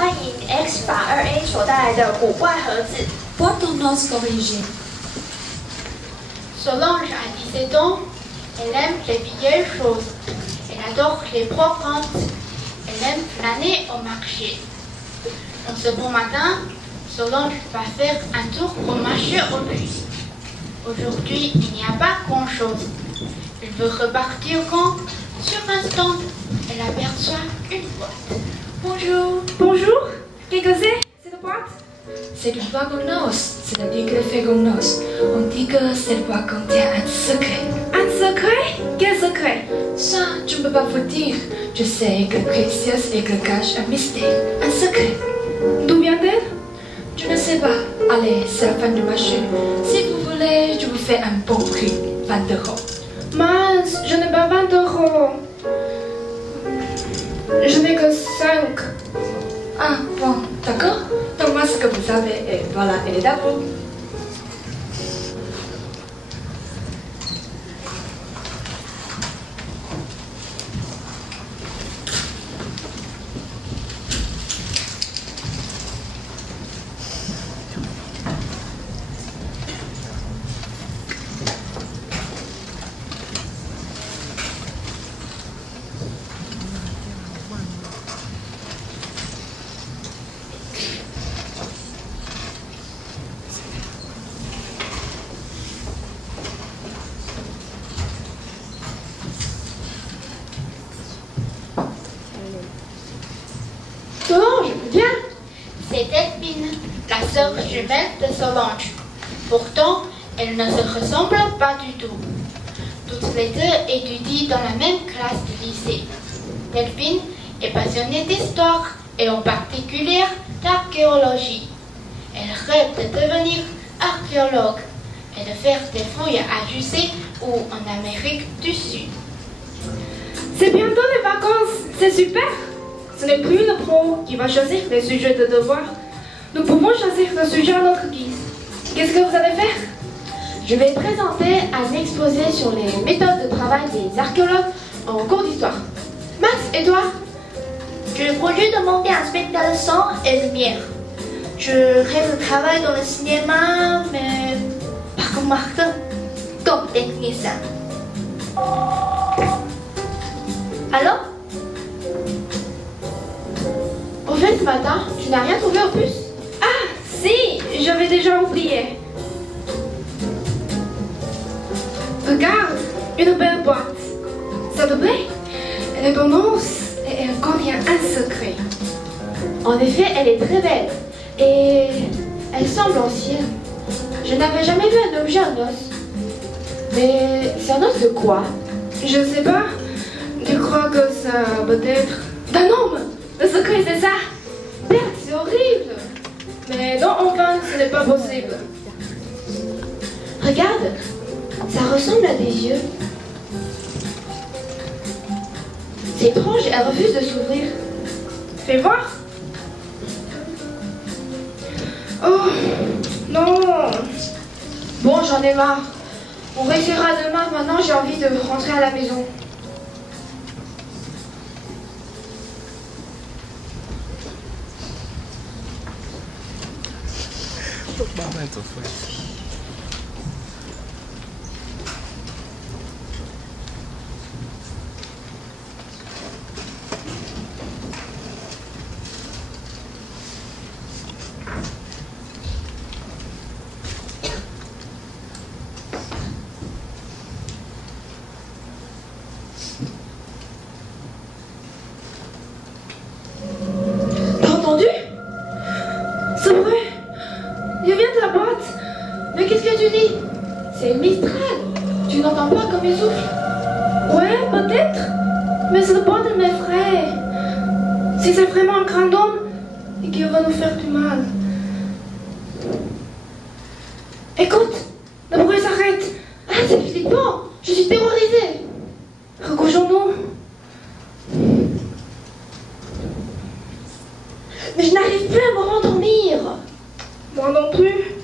欢迎 X 法2A 所带来的古怪盒子。Porte nos origines. Solange a 17 ans, elle aime les vieilles choses. Elle adore les brocantes. Elle aime flâner au marché. En ce bon matin, Solange va faire un tour au marché aux puces. Aujourd'hui, il n'y a pas grand-chose. Elle veut repartir quand, sur un stand, elle aperçoit une boîte. Bonjour. Bonjour. Qu'est-ce que c'est, cette boîte? C'est du bois gaunos, c'est-à-dire que le fait gaunos. On dit que cette boîte contient un secret. Un secret? Quel secret? Ça, je ne peux pas vous dire. Je sais que Précieuse et que cache un mystère, un secret. D'où vient-elle? Je ne sais pas. Allez, c'est la fin du marché. Si vous voulez, je vous fais un bon prix, 20 €. Mince, je n'ai pas 20 €. Je n'ai que 5. Ah, bon, d'accord. Donne-moi ce que vous avez et voilà, elle est à vous. Solange, viens. C'est Delphine, la sœur jumelle de Solange. Pourtant, elles ne se ressemblent pas du tout. Toutes les deux étudient dans la même classe de lycée. Delphine est passionnée d'histoire et en particulier d'archéologie. Elle rêve de devenir archéologue et de faire des fouilles à Jussé ou en Amérique du Sud. C'est bientôt les vacances. C'est super. Ce n'est plus le pro qui va choisir les sujets de devoir. Nous pouvons choisir le sujet à notre guise. Qu'est-ce que vous allez faire? Je vais présenter un exposé sur les méthodes de travail des archéologues en cours d'histoire. Max, et toi? Je produis de monter un spectacle son et lumière. Je rêve de travailler dans le cinéma, mais pas comme Martin, comme technicien. Allô? Au fait, ce matin, tu n'as rien trouvé au puce? Ah, si, j'avais déjà oublié. Regarde, une belle boîte. Ça te plaît? Elle est tendance et elle contient un secret. En effet, elle est très belle. Et elle semble ancienne. Je n'avais jamais vu un objet en os. Mais c'est un os de quoi? Je sais pas. Je crois que ça peut être d'un homme. Le secret, c'est ça. Merde, c'est horrible. Mais non, enfin, ce n'est pas possible. Regarde, ça ressemble à des yeux. C'est étrange, elle refuse de s'ouvrir. Fais voir. Oh, non. Bon, j'en ai marre. On réessayera demain. Maintenant, j'ai envie de rentrer à la maison. Momento foi. T'as entendu? C'est vrai. Il vient de la boîte. Mais qu'est-ce que tu dis? C'est une Mistral. Tu n'entends pas comme il souffle? Ouais, peut-être. Mais c'est le boîte de mes frères. Si c'est vraiment un grand homme et qui va nous faire du mal. Écoute, le bruit s'arrête. Ah, c'est flippant. Je suis terrorisée. Recouchons-nous. Mais je n'arrive plus à me rendormir. Moi non plus.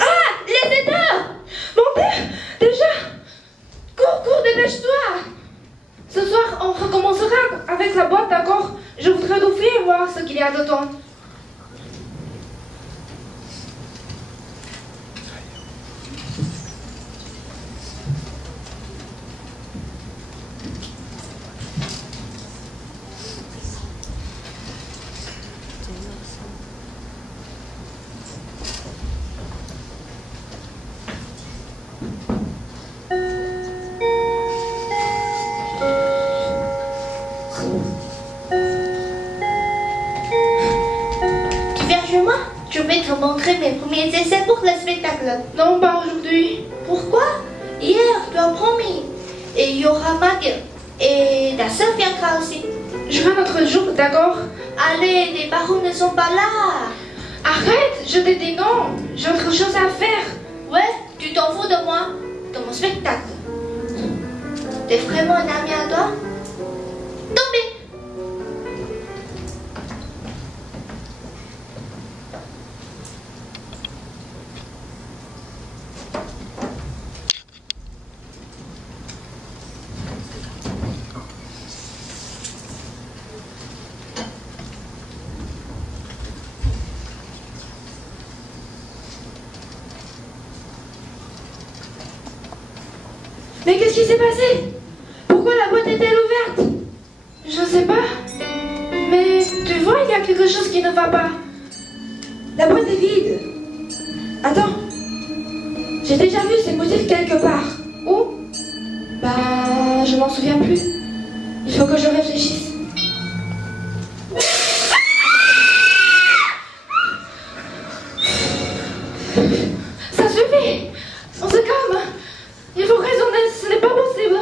Ah, il est 7 heures. Mon Dieu, déjà. Cours, cours, dépêche-toi! Ce soir, on recommencera avec la boîte, d'accord? Je voudrais l'ouvrir et voir ce qu'il y a dedans. Je vais te montrer mes premiers essais pour le spectacle. Non, pas aujourd'hui. Pourquoi? Hier, tu as promis. Et il y aura Maggie. Et ta soeur viendra aussi. Je vais un autre jour, d'accord? Allez, les parents ne sont pas là. Arrête, je t'ai dit non. J'ai autre chose à faire. Ouais, tu t'en fous de moi, de mon spectacle. T'es vraiment un ami à toi? Tombé. Mais qu'est-ce qui s'est passé? Pourquoi la boîte est-elle ouverte? Je sais pas. Mais tu vois, il y a quelque chose qui ne va pas. La boîte est vide. Attends. J'ai déjà vu ces motifs quelque part. Où? Bah, je m'en souviens plus. Il faut que je réfléchisse. Ça suffit. On se calme. Il faut raisonner, ce n'est pas possible.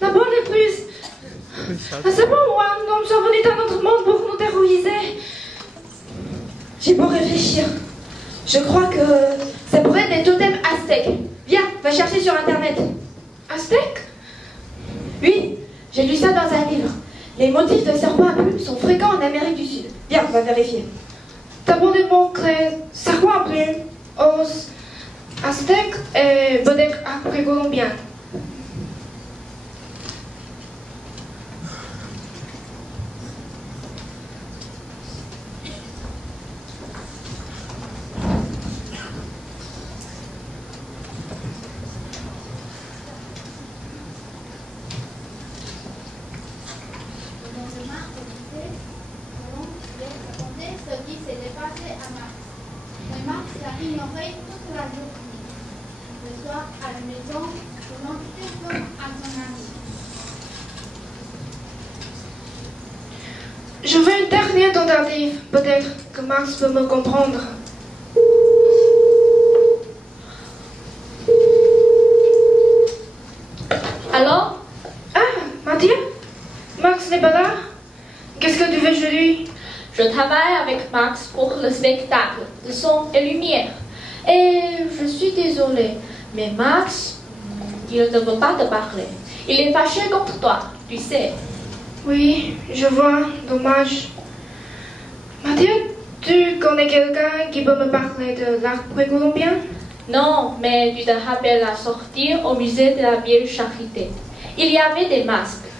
La bonne épouse. C'est pas moi, nous sommes venus dans notre monde pour nous terroriser. J'ai beau réfléchir. Je crois que ça pourrait être des totems aztèques. Viens, va chercher sur internet. Aztèques? Oui, j'ai lu ça dans un livre. Les motifs de serpents à plumes sont fréquents en Amérique du Sud. Viens, on va vérifier. D'abord, que serpents à plumes, os, aztèques et peut-être après-colombiens. Ce qui s'est passé à Max. Mais Max l'a ignoré toute la journée. Le soir, à la maison, je mentais comme à son ami. Je veux une dernière tentative. Peut-être que Max peut me comprendre. Alors? Ah, Mathieu? Max n'est pas là? Qu'est-ce que tu veux chez lui? Je travaille avec Max pour le spectacle de son et lumière. Et je suis désolée, mais Max, il ne veut pas te parler. Il est fâché contre toi, tu sais. Oui, je vois. Dommage. Mathieu, tu connais quelqu'un qui peut me parler de l'art précolombien? Non, mais tu te rappelles la sortie au musée de la Vieille Charité. Il y avait des masques.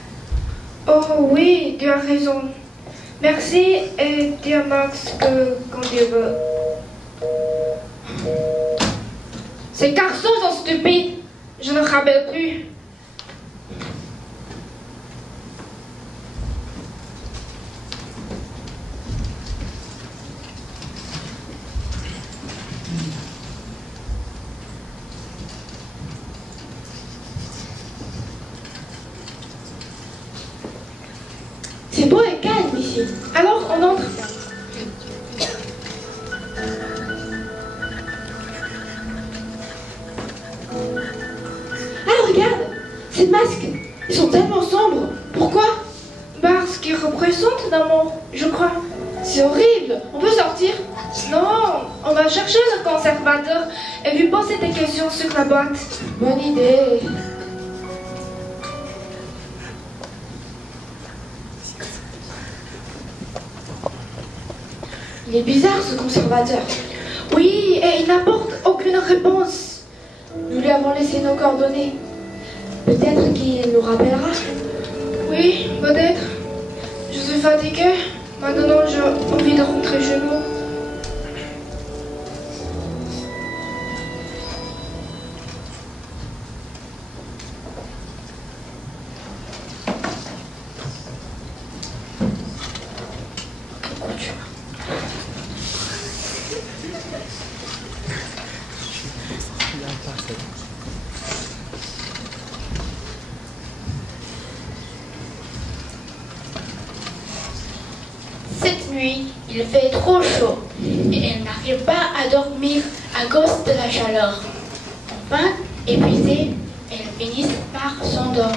Oh oui, tu as raison. Merci et dis à Max que quand il veut. Ces garçons sont stupides. Je ne me rappelle plus. C'est beau et calme ici. Alors, on entre. Ah, regarde, ces masques, ils sont tellement sombres. Pourquoi? Parce qu'ils représentent l'amour, je crois. C'est horrible. On peut sortir? Non, on va chercher le conservateur et lui poser des questions sur la boîte. Bonne idée. Il est bizarre ce conservateur. Oui, et il n'apporte aucune réponse. Nous lui avons laissé nos coordonnées. Peut-être qu'il nous rappellera. Oui, peut-être. Je suis fatiguée. Maintenant, j'ai envie de rentrer chez nous. Cette nuit, il fait trop chaud et elle n'arrive pas à dormir à cause de la chaleur. Enfin, épuisée, elle finit par s'endormir.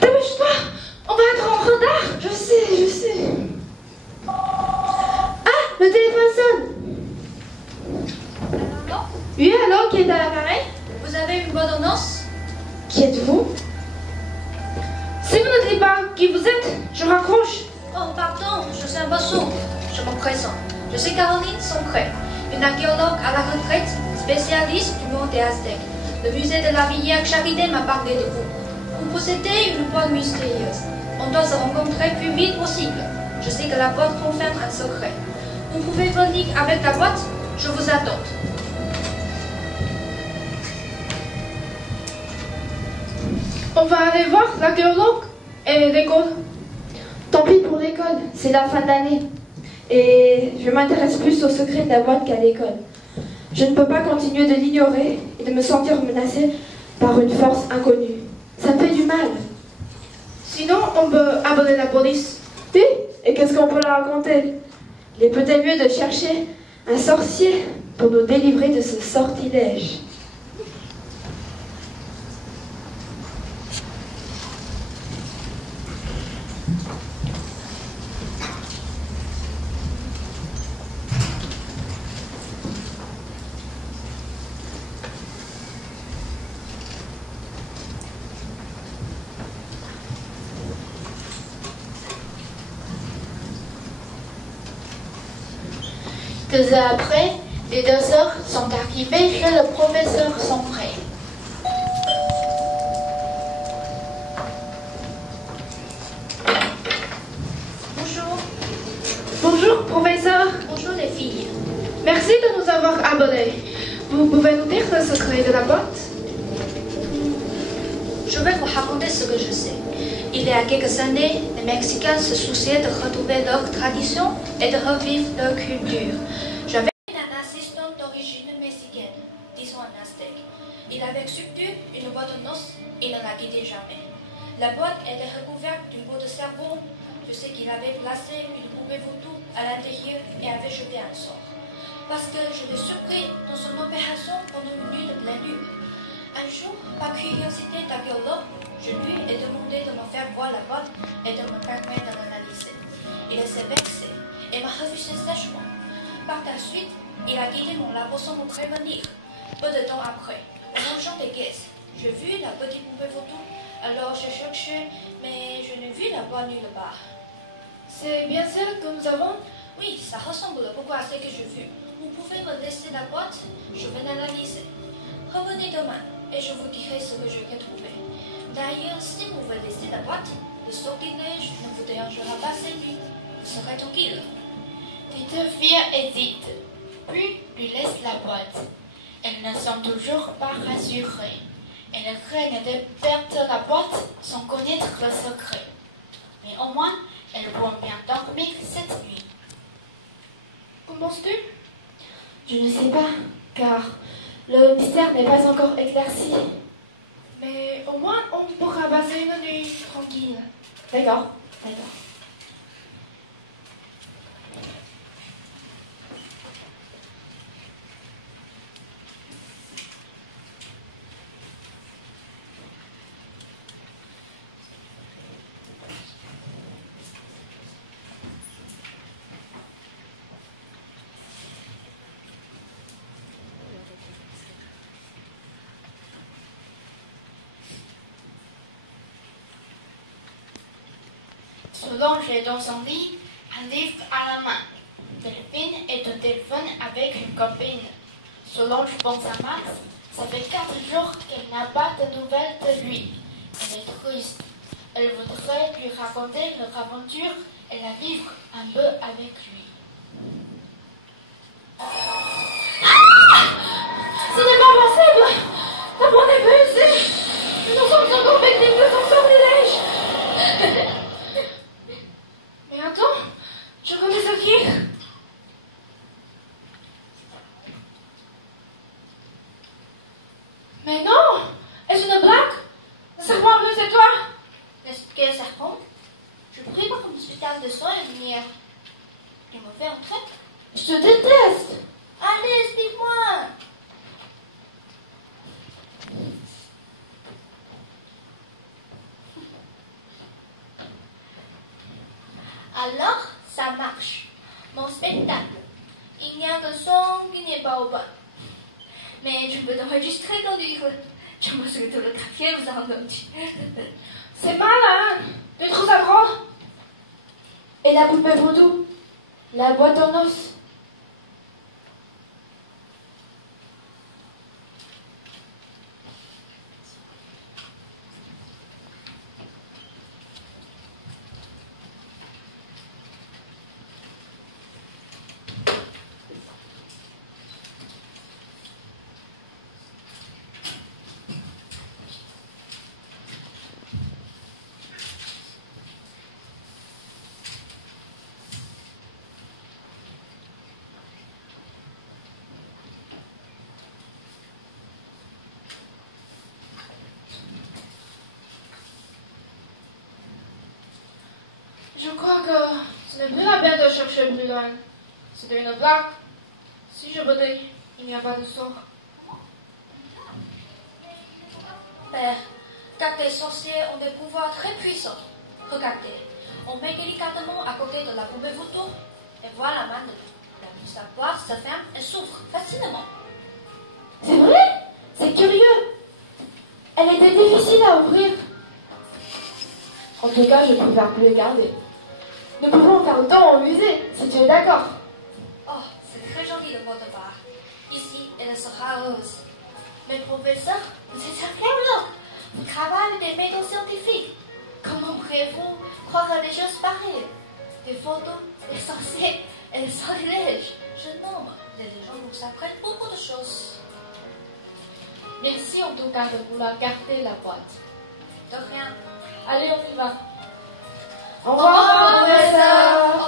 Dépêche-toi! On va être en retard! Je sais. Ah, le téléphone sonne. Alors, Oui, allô, qui est à l'appareil? vous avez une bonne noce? Qui êtes-vous? Si vous ne dites pas qui vous êtes, je raccroche. Oh, pardon, je suis un poisson. Je me présente. Je suis Caroline Soncret, une archéologue à la retraite, spécialiste du monde des Aztèques. Le musée de la rivière Charité m'a parlé de vous. Vous possédez une boîte mystérieuse. On doit se rencontrer le plus vite possible. Je sais que la boîte renferme un secret. Vous pouvez venir avec la boîte. Je vous attends. On va aller voir l'archéologue et l'école. Tant pis pour l'école, c'est la fin d'année. Et je m'intéresse plus au secret de la boîte qu'à l'école. Je ne peux pas continuer de l'ignorer et de me sentir menacée par une force inconnue. Ça me fait du mal. Sinon, on peut appeler la police. Oui, et qu'est-ce qu'on peut leur raconter? Il est peut-être mieux de chercher un sorcier pour nous délivrer de ce sortilège. Deux heures après, les deux sœurs sont arrivées chez le professeur Soncret. Bonjour. Bonjour, professeur. Bonjour les filles. Merci de nous avoir appelés. Vous pouvez nous dire le secret de la boîte? Je vais vous raconter ce que je sais. Il y a quelques années, les Mexicains se souciaient de retrouver leur tradition et de revivre leur culture. J'avais un assistant d'origine mexicaine, disons un aztèque. Il avait surtout une boîte de noces et ne la quittait jamais. La boîte était recouverte d'une peau de cerveau. Je sais qu'il avait placé une poupée vaudou à l'intérieur et avait jeté un sort. Parce que je l'ai surpris dans son opération pendant une nuit de pleine lune. Un jour, par curiosité d'archéologue, je lui ai demandé de me faire voir la boîte et de me permettre de l'analyser. Il s'est vexé et m'a refusé sèchement. Par la suite, il a quitté mon labo sans me prévenir. Peu de temps après, en mangeant des caisses, j'ai vu la petite poupée vaudou. Alors j'ai cherché, mais je n'ai vu la boîte nulle part. C'est bien celle que nous avons? Oui, ça ressemble beaucoup à ce que j'ai vu. Vous pouvez me laisser la boîte, je vais l'analyser. Revenez demain et je vous dirai ce que j'ai trouvé. D'ailleurs, si vous me laissez la boîte, le sortilège ne vous dérangera pas cette nuit. Vous serez tranquille. Les deux filles hésitent, puis lui laissent la boîte. Elles ne sont toujours pas rassurées. Elles craignent de perdre la boîte sans connaître le secret. Mais au moins, elles vont bien dormir cette nuit. Qu'en penses-tu? Je ne sais pas, car le mystère n'est pas encore éclairci. Mais au moins, on pourra passer une nuit tranquille. D'accord, d'accord. Solange est dans son lit, un livre à la main. Delphine est au téléphone avec une copine. Solange pense à Max. Ça fait 4 jours qu'elle n'a pas de nouvelles de lui. Elle est triste. Elle voudrait lui raconter leur aventure et la vivre un peu avec lui. Ce n'est pas possible! La bonne est plus ici! Nous sommes encore victimes de son sortilège! Mais attends, je connais ce qui. Mais non! Est-ce une blague? Le serpent bleu, c'est toi? Quel serpent? Je prie par l'hôpital de soins et lumière. Il me fait entrer. Je te déteste! Allez, explique-moi! Alors, ça marche. Mon spectacle. Il n'y a que son qui n'est pas au bas. Mais je peux t'enregistrer dans le livre. Je me suis tout le quartier vous a entendu. C'est malin! Tu trouves ça grand? Et la poupée vaudou? La boîte en os? Je crois que ce n'est plus la peine de chercher plus loin. C'était une blague. Si je vous dis, il n'y a pas de sort. Père, car les sorciers ont des pouvoirs très puissants. Regardez, on met délicatement à côté de la poupée vaudou et voilà maintenant. La mise à boire se ferme et s'ouvre facilement. C'est vrai? C'est curieux. Elle était difficile à ouvrir. En tout cas, je préfère plus les garder. Nous pouvons faire autant au musée, si tu es d'accord. Oh, c'est très gentil de votre part. Ici, elle sera heureuse. Mais professeur, vous êtes incroyable. Vous travaillez avec des méthodes scientifiques. Comment pourriez-vous croire à des choses pareilles? Des photos, des sorciers et des sortilèges. Jeune homme, les légendes nous apprennent beaucoup de choses. Merci en tout cas de vouloir garder la boîte. De rien. Allez, on y va. Au revoir, professeur.